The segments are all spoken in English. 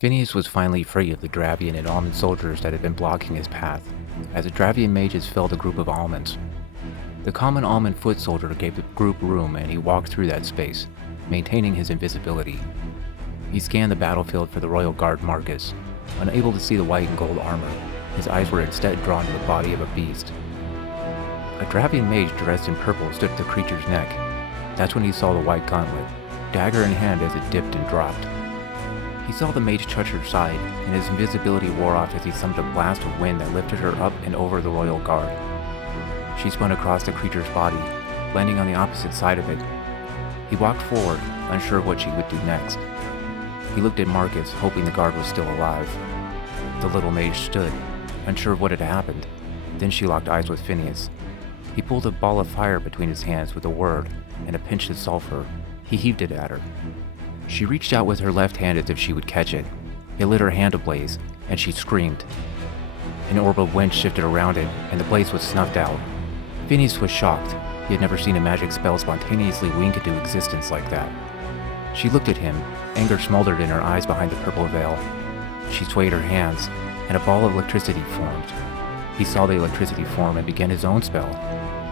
Phineas was finally free of the Dravian and almond soldiers that had been blocking his path, as the Dravian mages felled a group of almonds. The common almond foot soldier gave the group room and he walked through that space, maintaining his invisibility. He scanned the battlefield for the royal guard Marcus. Unable to see the white and gold armor, his eyes were instead drawn to the body of a beast. A Dravian mage dressed in purple stood at the creature's neck. That's when he saw the white gauntlet, dagger in hand as it dipped and dropped. He saw the mage touch her side, and his invisibility wore off as he summoned a blast of wind that lifted her up and over the royal guard. She spun across the creature's body, landing on the opposite side of it. He walked forward, unsure of what she would do next. He looked at Marcus, hoping the guard was still alive. The little mage stood, unsure of what had happened. Then she locked eyes with Phineas. He pulled a ball of fire between his hands with a word and a pinch of sulfur. He heaved it at her. She reached out with her left hand as if she would catch it. It lit her hand ablaze, and she screamed. An orb of wind shifted around it, and the blaze was snuffed out. Phineas was shocked. He had never seen a magic spell spontaneously wink into existence like that. She looked at him, anger smoldered in her eyes behind the purple veil. She swayed her hands, and a ball of electricity formed. He saw the electricity form and began his own spell.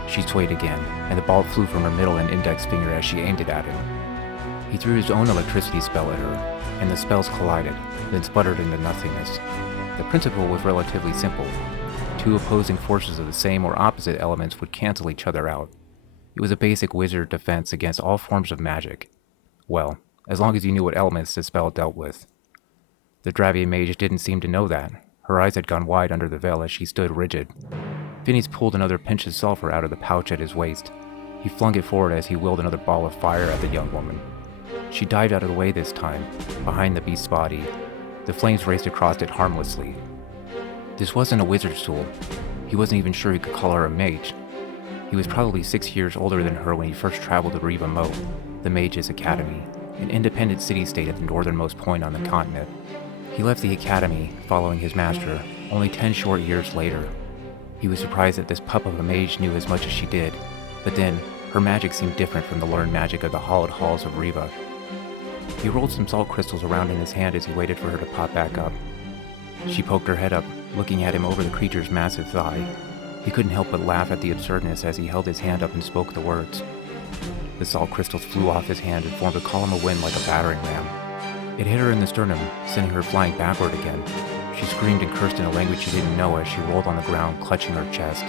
She swayed again, and the ball flew from her middle and index finger as she aimed it at him. He threw his own electricity spell at her, and the spells collided, then sputtered into nothingness. The principle was relatively simple. Two opposing forces of the same or opposite elements would cancel each other out. It was a basic wizard defense against all forms of magic. Well, as long as you knew what elements the spell dealt with. The Dravian mage didn't seem to know that. Her eyes had gone wide under the veil as she stood rigid. Phineas pulled another pinch of sulfur out of the pouch at his waist. He flung it forward as he willed another ball of fire at the young woman. She dived out of the way this time, behind the beast's body. The flames raced across it harmlessly. This wasn't a wizard's tool. He wasn't even sure he could call her a mage. He was probably 6 years older than her when he first traveled to Riva Moat, the Mage's Academy, an independent city-state at the northernmost point on the continent. He left the academy, following his master, only 10 short years later. He was surprised that this pup of a mage knew as much as she did, but then, her magic seemed different from the learned magic of the hollowed halls of Riva. He rolled some salt crystals around in his hand as he waited for her to pop back up. She poked her head up, looking at him over the creature's massive thigh. He couldn't help but laugh at the absurdness as he held his hand up and spoke the words. The salt crystals flew off his hand and formed a column of wind like a battering ram. It hit her in the sternum, sending her flying backward again. She screamed and cursed in a language she didn't know as she rolled on the ground, clutching her chest.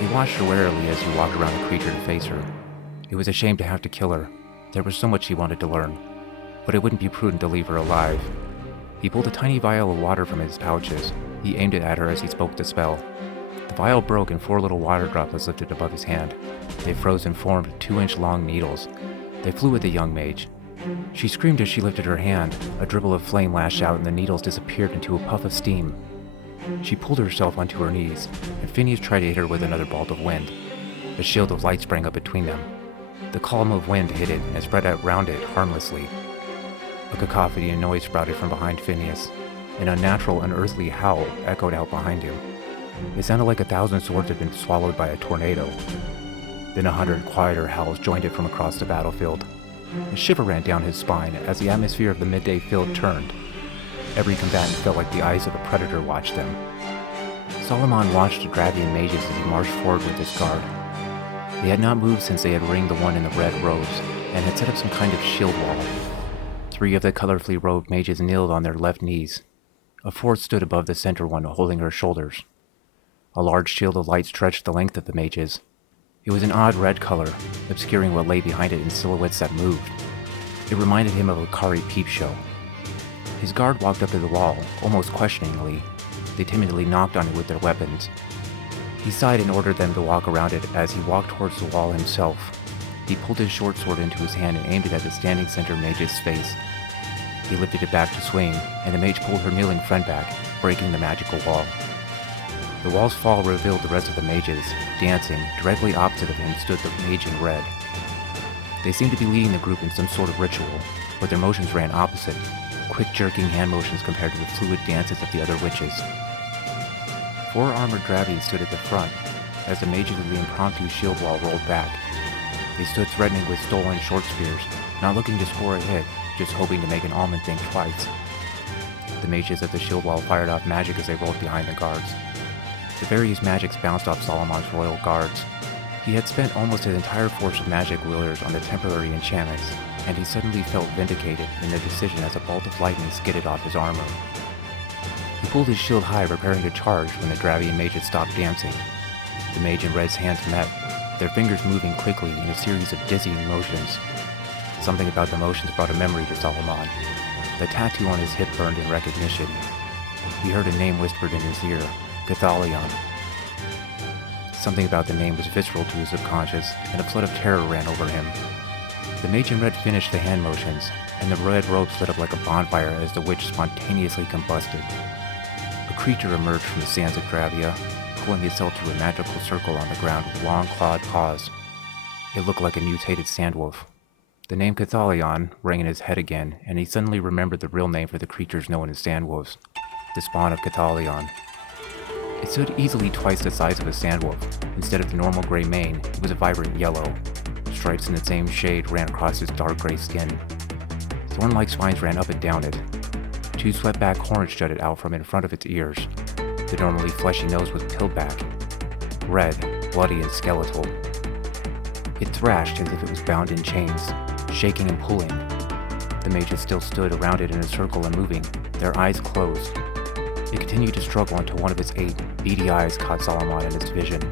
He watched her warily as he walked around the creature to face her. It was a shame to have to kill her. There was so much he wanted to learn, but it wouldn't be prudent to leave her alive. He pulled a tiny vial of water from his pouches. He aimed it at her as he spoke the spell. The vial broke and 4 little water droplets lifted above his hand. They froze and formed 2-inch-long needles. They flew at the young mage. She screamed as she lifted her hand. A dribble of flame lashed out and the needles disappeared into a puff of steam. She pulled herself onto her knees, and Phineas tried to hit her with another bolt of wind. A shield of light sprang up between them. The column of wind hit it and spread out round it harmlessly. A cacophony of noise sprouted from behind Phineas. An unnatural, unearthly howl echoed out behind him. It sounded like 1,000 swords had been swallowed by a tornado. Then 100 quieter howls joined it from across the battlefield. A shiver ran down his spine as the atmosphere of the midday field turned. Every combatant felt like the eyes of a predator watched them. Solomon watched the Dravian mages as he marched forward with his guard. They had not moved since they had ringed the one in the red robes, and had set up some kind of shield wall. 3 of the colorfully robed mages kneeled on their left knees. A 4th stood above the center one, holding her shoulders. A large shield of light stretched the length of the mages. It was an odd red color, obscuring what lay behind it in silhouettes that moved. It reminded him of a Kari peep show. His guard walked up to the wall, almost questioningly. They timidly knocked on it with their weapons. He sighed and ordered them to walk around it as he walked towards the wall himself. He pulled his short sword into his hand and aimed it at the standing center mage's face. He lifted it back to swing, and the mage pulled her kneeling friend back, breaking the magical wall. The wall's fall revealed the rest of the mages. Dancing, directly opposite of him stood the mage in red. They seemed to be leading the group in some sort of ritual, but their motions ran opposite, quick jerking hand motions compared to the fluid dances of the other witches. 4 armored Dravians stood at the front, as the mages of the impromptu shield wall rolled back. They stood threatening with stolen short spears, not looking to score a hit, just hoping to make an almond think twice. The mages of the shield wall fired off magic as they rolled behind the guards. The various magics bounced off Solomon's royal guards. He had spent almost his entire force of magic wielders on the temporary enchantments, and he suddenly felt vindicated in the decision as a bolt of lightning skidded off his armor. He pulled his shield high, preparing to charge when the Dravian mages stopped dancing. The mage and Red's hands met, their fingers moving quickly in a series of dizzying motions. Something about the motions brought a memory to Solomon. The tattoo on his hip burned in recognition. He heard a name whispered in his ear, Cathalion. Something about the name was visceral to his subconscious, and a flood of terror ran over him. The mage in red finished the hand motions, and the red robe lit up like a bonfire as the witch spontaneously combusted. A creature emerged from the sands of Dravia, pulling itself to a magical circle on the ground with long clawed paws. It looked like a mutated sandwolf. The name Cathalion rang in his head again, and he suddenly remembered the real name for the creatures known as sandwolves, the spawn of Cathalion. It stood easily twice the size of a sandwolf. Instead of the normal gray mane, it was a vibrant yellow. Stripes in the same shade ran across its dark gray skin. Thorn-like spines ran up and down it. Two swept-back horns jutted out from in front of its ears. The normally fleshy nose was peeled back, red, bloody, and skeletal. It thrashed as if it was bound in chains, shaking and pulling. The mages still stood around it in a circle and moving, their eyes closed. It continued to struggle until one of its 8 beady eyes caught Solomon in its vision.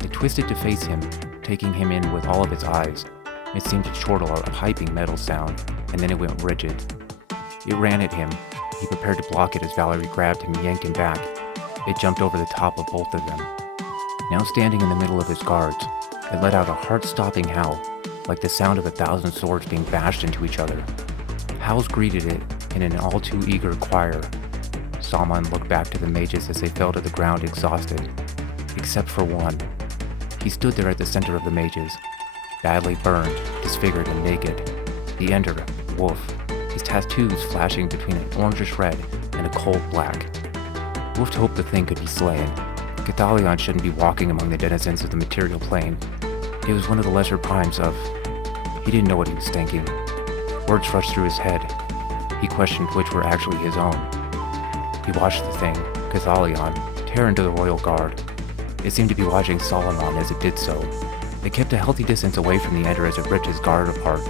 It twisted to face him, taking him in with all of its eyes. It seemed to chortle out a piping metal sound, and then it went rigid. It ran at him. He prepared to block it as Valerie grabbed him and yanked him back. It jumped over the top of both of them. Now standing in the middle of his guards, it let out a heart-stopping howl, like the sound of 1,000 swords being bashed into each other. Howls greeted it in an all-too-eager choir. Solomon looked back to the mages as they fell to the ground exhausted, except for one. He stood there at the center of the mages, badly burned, disfigured, and naked. The Ender, Wolf, his tattoos flashing between an orangish red and a cold black. Wolf hoped the thing could be slain. Cathalion shouldn't be walking among the denizens of the material plane. It was one of the lesser primes of... He didn't know what he was thinking. Words rushed through his head. He questioned which were actually his own. He watched the thing, Cathalion, tear into the royal guard. It seemed to be watching Solomon as it did so. It kept a healthy distance away from the Ender as it ripped his guard apart.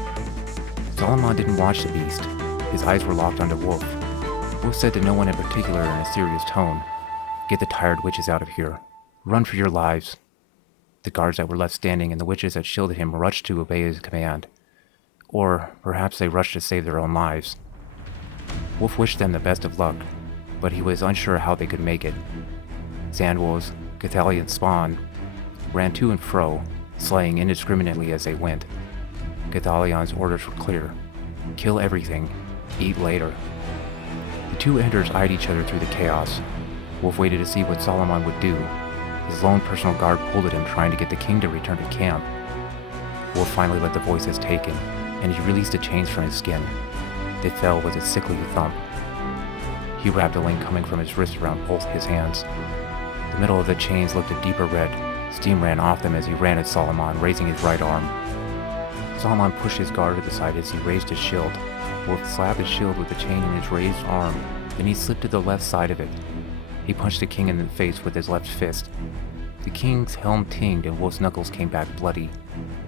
Solomon didn't watch the beast. His eyes were locked onto Wolf. Wolf said to no one in particular in a serious tone, "Get the tired witches out of here. Run for your lives." The guards that were left standing and the witches that shielded him rushed to obey his command. Or perhaps they rushed to save their own lives. Wolf wished them the best of luck, but he was unsure how they could make it. Sandwolves, Cathalion spawn, ran to and fro, slaying indiscriminately as they went. Cathalion's orders were clear. Kill everything. Eat later. The two Enders eyed each other through the chaos. Wolf waited to see what Solomon would do. His lone personal guard pulled at him, trying to get the king to return to camp. Wolf finally let the voices take him, and he released the chains from his skin. They fell with a sickly thump. He wrapped a link coming from his wrist around both his hands. The middle of the chains looked a deeper red. Steam ran off them as he ran at Solomon, raising his right arm. Solomon pushed his guard to the side as he raised his shield. Wolf slapped his shield with the chain in his raised arm, then he slipped to the left side of it. He punched the king in the face with his left fist. The king's helm tinged and Wolf's knuckles came back bloody.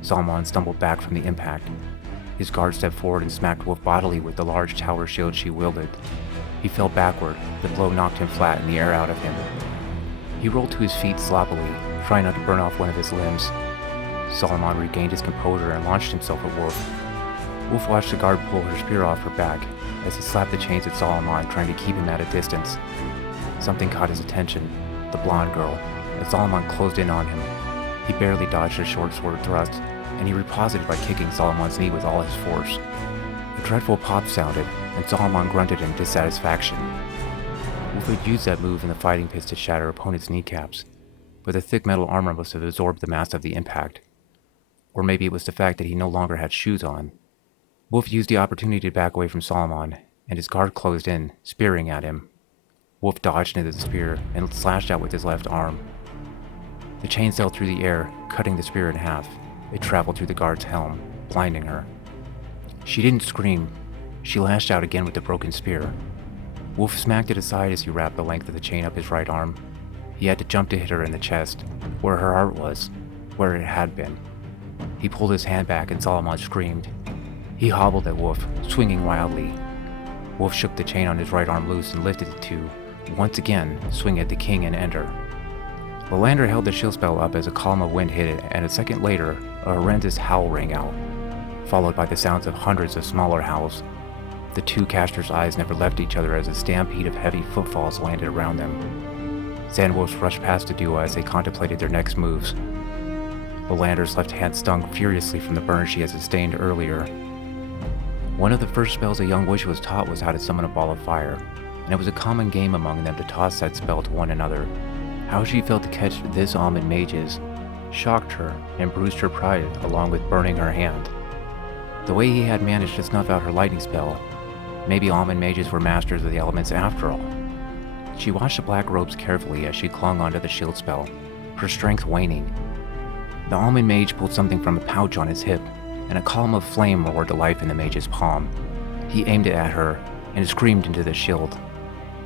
Solomon stumbled back from the impact. His guard stepped forward and smacked Wolf bodily with the large tower shield she wielded. He fell backward. The blow knocked him flat and the air out of him. He rolled to his feet sloppily, trying not to burn off one of his limbs. Solomon regained his composure and launched himself at Wolf. Wolf watched the guard pull her spear off her back as he slapped the chains at Solomon, trying to keep him at a distance. Something caught his attention, the blonde girl, as Solomon closed in on him. He barely dodged a short sword thrust, and he riposted by kicking Solomon's knee with all his force. A dreadful pop sounded, and Solomon grunted in dissatisfaction. Wolf had used that move in the fighting pits to shatter opponents' kneecaps, but the thick metal armor must have absorbed the mass of the impact. Or maybe it was the fact that he no longer had shoes on. Wolf used the opportunity to back away from Solomon, and his guard closed in, spearing at him. Wolf dodged into the spear and slashed out with his left arm. The chain sailed through the air, cutting the spear in half. It traveled through the guard's helm, blinding her. She didn't scream. She lashed out again with the broken spear. Wolf smacked it aside as he wrapped the length of the chain up his right arm. He had to jump to hit her in the chest, where her heart was, where it had been. He pulled his hand back and Solomon screamed. He hobbled at Wolf, swinging wildly. Wolf shook the chain on his right arm loose and lifted it to, once again, swing at the king and enter. Lolander held the shield spell up as a column of wind hit it, and a second later, a horrendous howl rang out, followed by the sounds of hundreds of smaller howls. The two casters' eyes never left each other as a stampede of heavy footfalls landed around them. Sandwolves rushed past the duo as they contemplated their next moves. Lolander's left hand stung furiously from the burn she had sustained earlier. One of the first spells a young witch was taught was how to summon a ball of fire, and it was a common game among them to toss that spell to one another. How she failed to catch this almond mage's shocked her and bruised her pride along with burning her hand. The way he had managed to snuff out her lightning spell, maybe almond mages were masters of the elements after all. She watched the black robes carefully as she clung onto the shield spell, her strength waning. The almond mage pulled something from a pouch on his hip, and a column of flame roared to life in the mage's palm. He aimed it at her and screamed into the shield.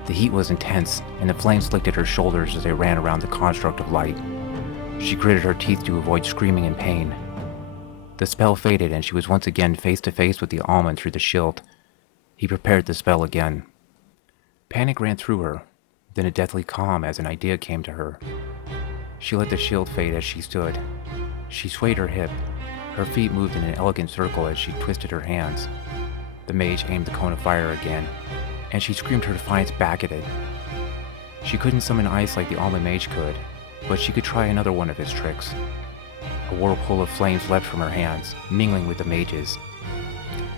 The heat was intense, and the flames licked at her shoulders as they ran around the construct of light. She gritted her teeth to avoid screaming in pain. The spell faded, and she was once again face to face with the almond through the shield. He prepared the spell again. Panic ran through her, then a deathly calm as an idea came to her. She let the shield fade as she stood. She swayed her hip. Her feet moved in an elegant circle as she twisted her hands. The mage aimed the cone of fire again, and she screamed her defiance back at it. She couldn't summon ice like the almond mage could, but she could try another one of his tricks. A whirlpool of flames leapt from her hands, mingling with the mage's.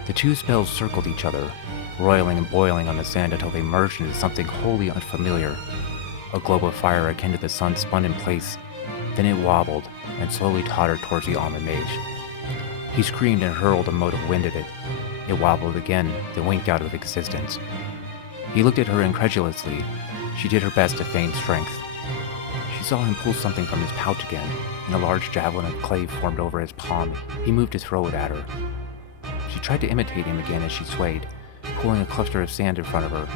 The two spells circled each other, roiling and boiling on the sand until they merged into something wholly unfamiliar. A globe of fire akin to the sun spun in place, then it wobbled and slowly tottered towards the almond mage. He screamed and hurled a mote of wind at it. It wobbled again, then winked out of existence. He looked at her incredulously. She did her best to feign strength. She saw him pull something from his pouch again, and a large javelin of clay formed over his palm. He moved to throw it at her. She tried to imitate him again as she swayed, pulling a cluster of sand in front of her.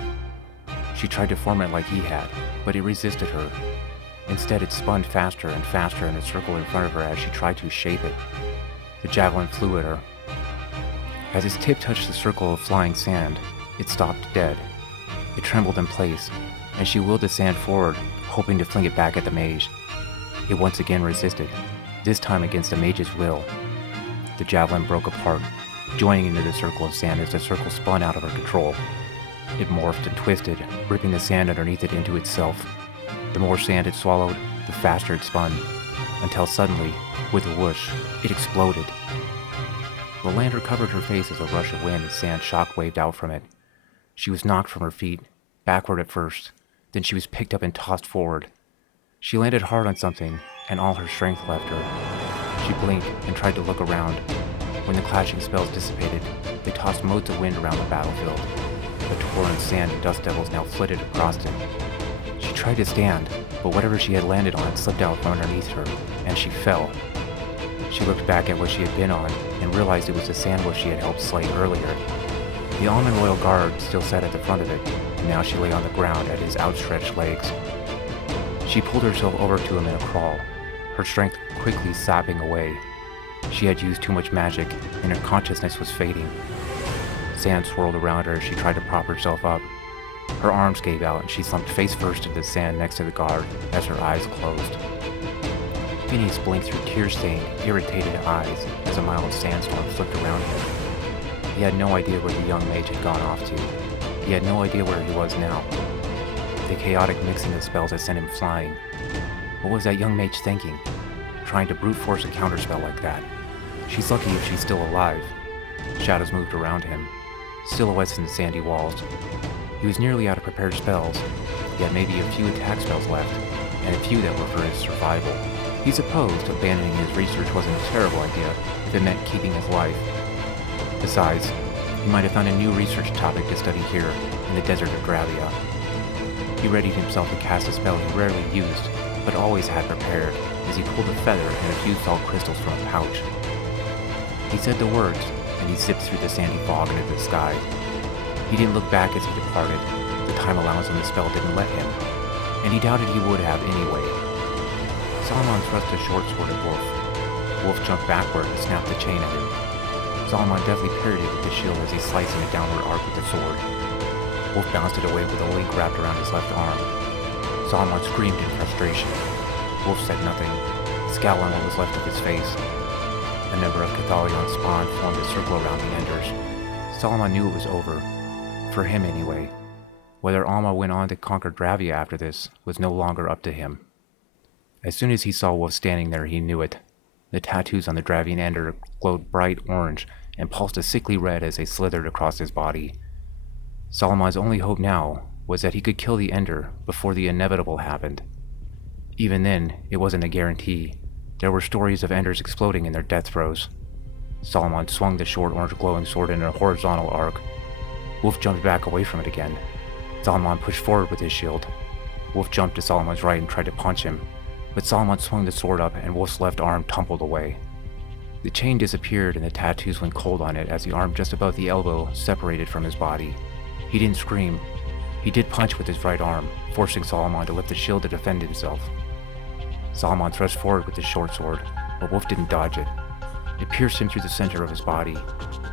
She tried to form it like he had, but it resisted her. Instead, it spun faster and faster in a circle in front of her as she tried to shape it. The javelin flew at her. As its tip touched the circle of flying sand, it stopped dead. It trembled in place, and she willed the sand forward, hoping to fling it back at the mage. It once again resisted, this time against the mage's will. The javelin broke apart, joining into the circle of sand as the circle spun out of her control. It morphed and twisted, ripping the sand underneath it into itself. The more sand it swallowed, the faster it spun, until suddenly, with a whoosh, it exploded. Lolander covered her face as a rush of wind and sand shock-waved out from it. She was knocked from her feet, backward at first, then she was picked up and tossed forward. She landed hard on something, and all her strength left her. She blinked and tried to look around. When the clashing spells dissipated, they tossed motes of wind around the battlefield. The torrent sand and dust devils now flitted across it. She tried to stand, but whatever she had landed on slipped out from underneath her, and she fell. She looked back at what she had been on, and realized it was the sandwolf she had helped slay earlier. The Almond Royal Guard still sat at the front of it, and now she lay on the ground at his outstretched legs. She pulled herself over to him in a crawl, her strength quickly sapping away. She had used too much magic, and her consciousness was fading. Sand swirled around her as she tried to prop herself up. Her arms gave out, and she slumped face first into the sand next to the guard as her eyes closed. Phineas blinked through tear-stained, irritated eyes as a mile of sandstorm flipped around him. He had no idea where the young mage had gone off to. He had no idea where he was now. The chaotic mixing of spells had sent him flying. What was that young mage thinking? Trying to brute force a counterspell like that. She's lucky if she's still alive. Shadows moved around him, silhouettes in the sandy walls. He was nearly out of prepared spells. He had maybe a few attack spells left, and a few that were for his survival. He supposed abandoning his research wasn't a terrible idea if it meant keeping his life. Besides, he might have found a new research topic to study here in the desert of Gravia. He readied himself to cast a spell he rarely used, but always had prepared, as he pulled a feather and a few salt crystals from a pouch. He said the words, and he zipped through the sandy fog into the sky. He didn't look back as he departed. The the time allowance on the spell didn't let him, and he doubted he would have anyway. Solomon thrust a short sword at Wolf. Wolf jumped backward and snapped the chain at him. Solomon deftly parried it with the shield as he sliced in a downward arc with the sword. Wolf bounced it away with a link wrapped around his left arm. Solomon screamed in frustration. Wolf said nothing, scowling on what was left of his face. A number of Cathalion spawn formed a circle around the Enders. Solomon knew it was over. For him, anyway. Whether Alma went on to conquer Dravia after this was no longer up to him. As soon as he saw Wolf standing there, he knew it. The tattoos on the Dravian Ender glowed bright orange and pulsed a sickly red as they slithered across his body. Solomon's only hope now was that he could kill the Ender before the inevitable happened. Even then, it wasn't a guarantee. There were stories of Enders exploding in their death throes. Solomon swung the short orange glowing sword in a horizontal arc. Wolf jumped back away from it again. Solomon pushed forward with his shield. Wolf jumped to Solomon's right and tried to punch him, but Solomon swung the sword up and Wolf's left arm tumbled away. The chain disappeared and the tattoos went cold on it as the arm just above the elbow separated from his body. He didn't scream. He did punch with his right arm, forcing Solomon to lift the shield to defend himself. Solomon thrust forward with his short sword, but Wolf didn't dodge it. It pierced him through the center of his body,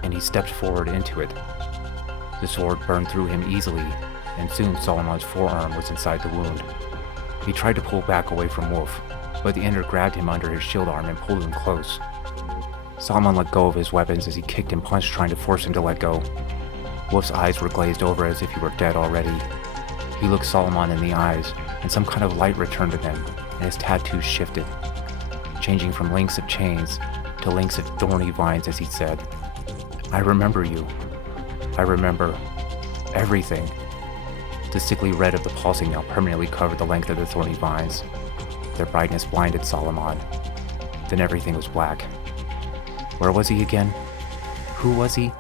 and he stepped forward into it. The sword burned through him easily, and soon Solomon's forearm was inside the wound. He tried to pull back away from Wolf, but the Ender grabbed him under his shield arm and pulled him close. Solomon let go of his weapons as he kicked and punched, trying to force him to let go. Wolf's eyes were glazed over as if he were dead already. He looked Solomon in the eyes, and some kind of light returned to them, and his tattoos shifted, changing from links of chains to links of thorny vines as he said, "I remember you. I remember everything." The sickly red of the pulsing now permanently covered the length of the thorny vines. Their brightness blinded Solomon. Then everything was black. Where was he again? Who was he?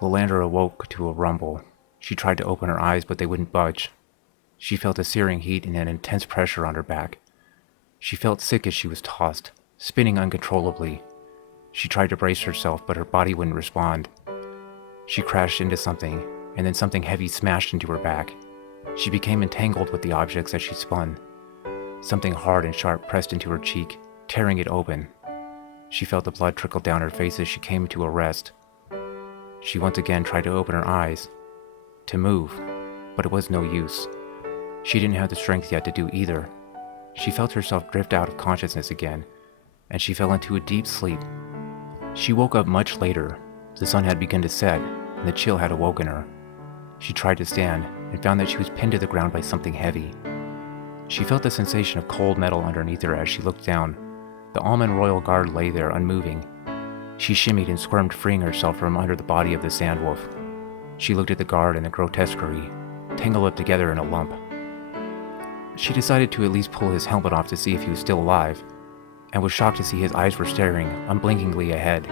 Lilandra awoke to a rumble. She tried to open her eyes, but they wouldn't budge. She felt a searing heat and an intense pressure on her back. She felt sick as she was tossed, spinning uncontrollably. She tried to brace herself, but her body wouldn't respond. She crashed into something, and then something heavy smashed into her back. She became entangled with the objects as she spun. Something hard and sharp pressed into her cheek, tearing it open. She felt the blood trickle down her face as she came to a rest. She once again tried to open her eyes, to move, but it was no use. She didn't have the strength yet to do either. She felt herself drift out of consciousness again, and she fell into a deep sleep. She woke up much later. The sun had begun to set, and the chill had awoken her. She tried to stand, and found that she was pinned to the ground by something heavy. She felt the sensation of cold metal underneath her as she looked down. The Almond Royal Guard lay there unmoving. She shimmied and squirmed, freeing herself from under the body of the Sandwolf. She looked at the guard and the grotesquerie, tangled up together in a lump. She decided to at least pull his helmet off to see if he was still alive, and was shocked to see his eyes were staring unblinkingly ahead.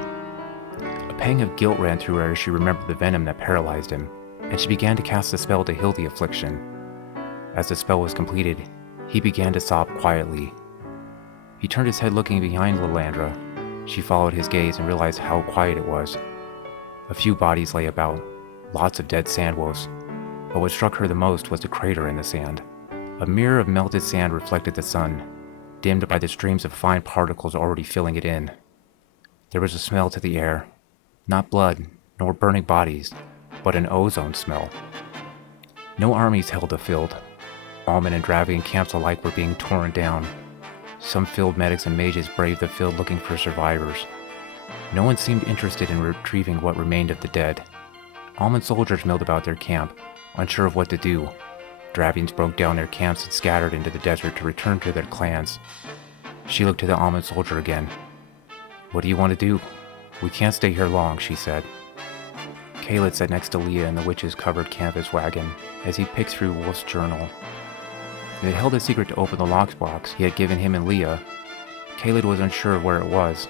A pang of guilt ran through her as she remembered the venom that paralyzed him, and she began to cast the spell to heal the affliction. As the spell was completed, he began to sob quietly. He turned his head looking behind Lilandra. She followed his gaze and realized how quiet it was. A few bodies lay about, lots of dead sandwolves, but what struck her the most was the crater in the sand. A mirror of melted sand reflected the sun, dimmed by the streams of fine particles already filling it in. There was a smell to the air, not blood, nor burning bodies, but an ozone smell. No armies held the field. Almond and Dravian camps alike were being torn down. Some field medics and mages braved the field looking for survivors. No one seemed interested in retrieving what remained of the dead. Almond soldiers milled about their camp, unsure of what to do. Dravians broke down their camps and scattered into the desert to return to their clans. She looked to the Almond soldier again. "What do you want to do? We can't stay here long," she said. Caled sat next to Leah in the witch's covered canvas wagon as he picked through Wolf's journal. It had held a secret to open the lockbox he had given him and Leah. Caled was unsure where it was.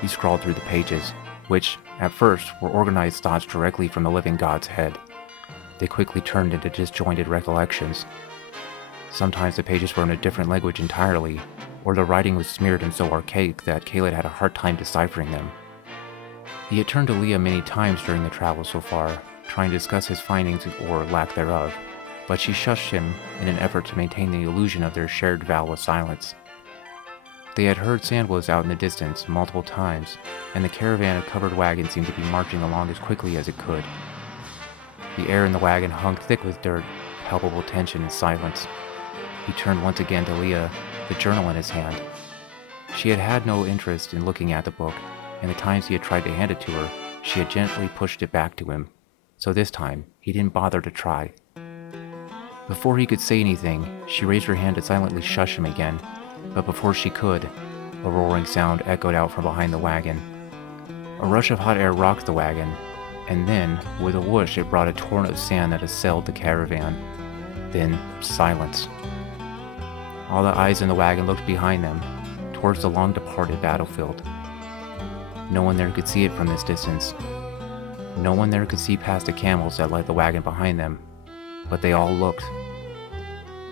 He scrawled through the pages, which, at first, were organized thoughts directly from the living god's head. They quickly turned into disjointed recollections. Sometimes the pages were in a different language entirely, or the writing was smeared and so archaic that Caled had a hard time deciphering them. He had turned to Leah many times during the travel so far, trying to discuss his findings or lack thereof. but she shushed him in an effort to maintain the illusion of their shared vow of silence. They had heard Sandwoods out in the distance multiple times, and the caravan of covered wagons seemed to be marching along as quickly as it could. The air in the wagon hung thick with dirt, palpable tension and silence. He turned once again to Leah, the journal in his hand. She had had no interest in looking at the book, and the times he had tried to hand it to her, she had gently pushed it back to him. So this time, he didn't bother to try. Before he could say anything, she raised her hand to silently shush him again, but before she could, a roaring sound echoed out from behind the wagon. A rush of hot air rocked the wagon, and then, with a whoosh, it brought a torrent of sand that assailed the caravan. Then, silence. All the eyes in the wagon looked behind them, towards the long-departed battlefield. No one there could see it from this distance. No one there could see past the camels that led the wagon behind them, but they all looked.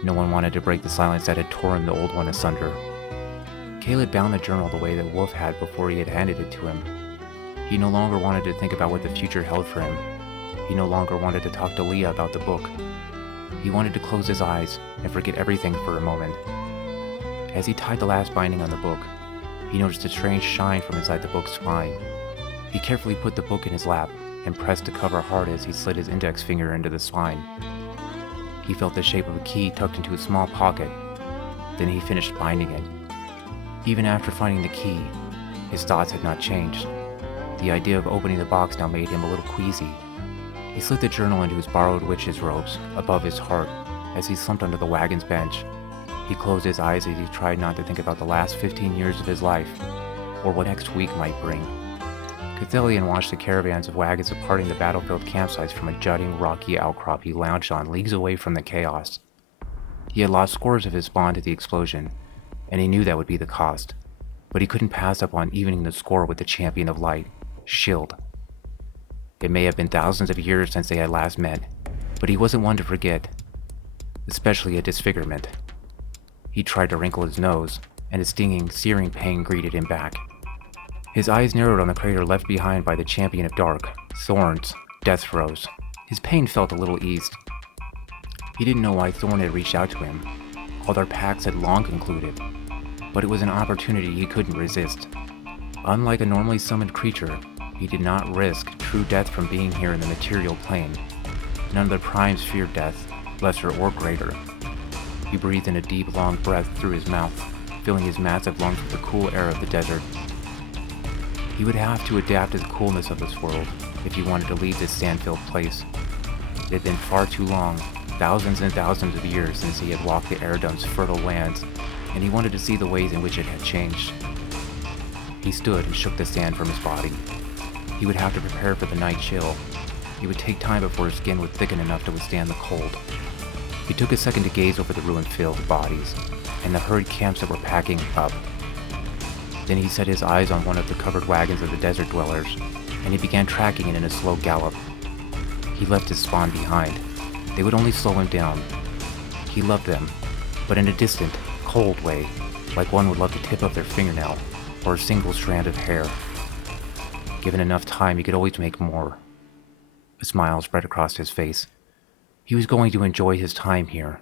No one wanted to break the silence that had torn the old one asunder. Caleb bound the journal the way that Wolf had before he had handed it to him. He no longer wanted to think about what the future held for him. He no longer wanted to talk to Leah about the book. He wanted to close his eyes and forget everything for a moment. As he tied the last binding on the book, he noticed a strange shine from inside the book's spine. He carefully put the book in his lap and pressed the cover hard as he slid his index finger into the spine. He felt the shape of a key tucked into a small pocket. Then he finished binding it. Even after finding the key, his thoughts had not changed. The idea of opening the box now made him a little queasy. He slid the journal into his borrowed witch's robes above his heart as he slumped under the wagon's bench. He closed his eyes as he tried not to think about the last 15 years of his life, or what next week might bring. Cathelian watched the caravans of wagons departing the battlefield campsites from a jutting, rocky outcrop he lounged on leagues away from the chaos. He had lost scores of his spawn to the explosion, and he knew that would be the cost, but he couldn't pass up on evening the score with the champion of light, Shield. It may have been thousands of years since they had last met, but he wasn't one to forget, especially a disfigurement. He tried to wrinkle his nose, and a stinging, searing pain greeted him back. His eyes narrowed on the crater left behind by the champion of dark, thorns, death throes. His pain felt a little eased. He didn't know why Thorn had reached out to him. All their pacts had long concluded, but it was an opportunity he couldn't resist. Unlike a normally summoned creature, he did not risk true death from being here in the material plane. None of the primes feared death, lesser or greater. He breathed in a deep, long breath through his mouth, filling his massive lungs with the cool air of the desert. He would have to adapt to the coolness of this world if he wanted to leave this sand-filled place. It had been far too long, thousands and thousands of years since he had walked the Airdom's fertile lands, and he wanted to see the ways in which it had changed. He stood and shook the sand from his body. He would have to prepare for the night chill. It would take time before his skin would thicken enough to withstand the cold. He took a second to gaze over the ruin-filled bodies and the hurried camps that were packing up. Then he set his eyes on one of the covered wagons of the desert dwellers, and he began tracking it in a slow gallop. He left his spawn behind. They would only slow him down. He loved them, but in a distant, cold way, like one would love the tip of their fingernail or a single strand of hair. Given enough time, he could always make more. A smile spread across his face. He was going to enjoy his time here.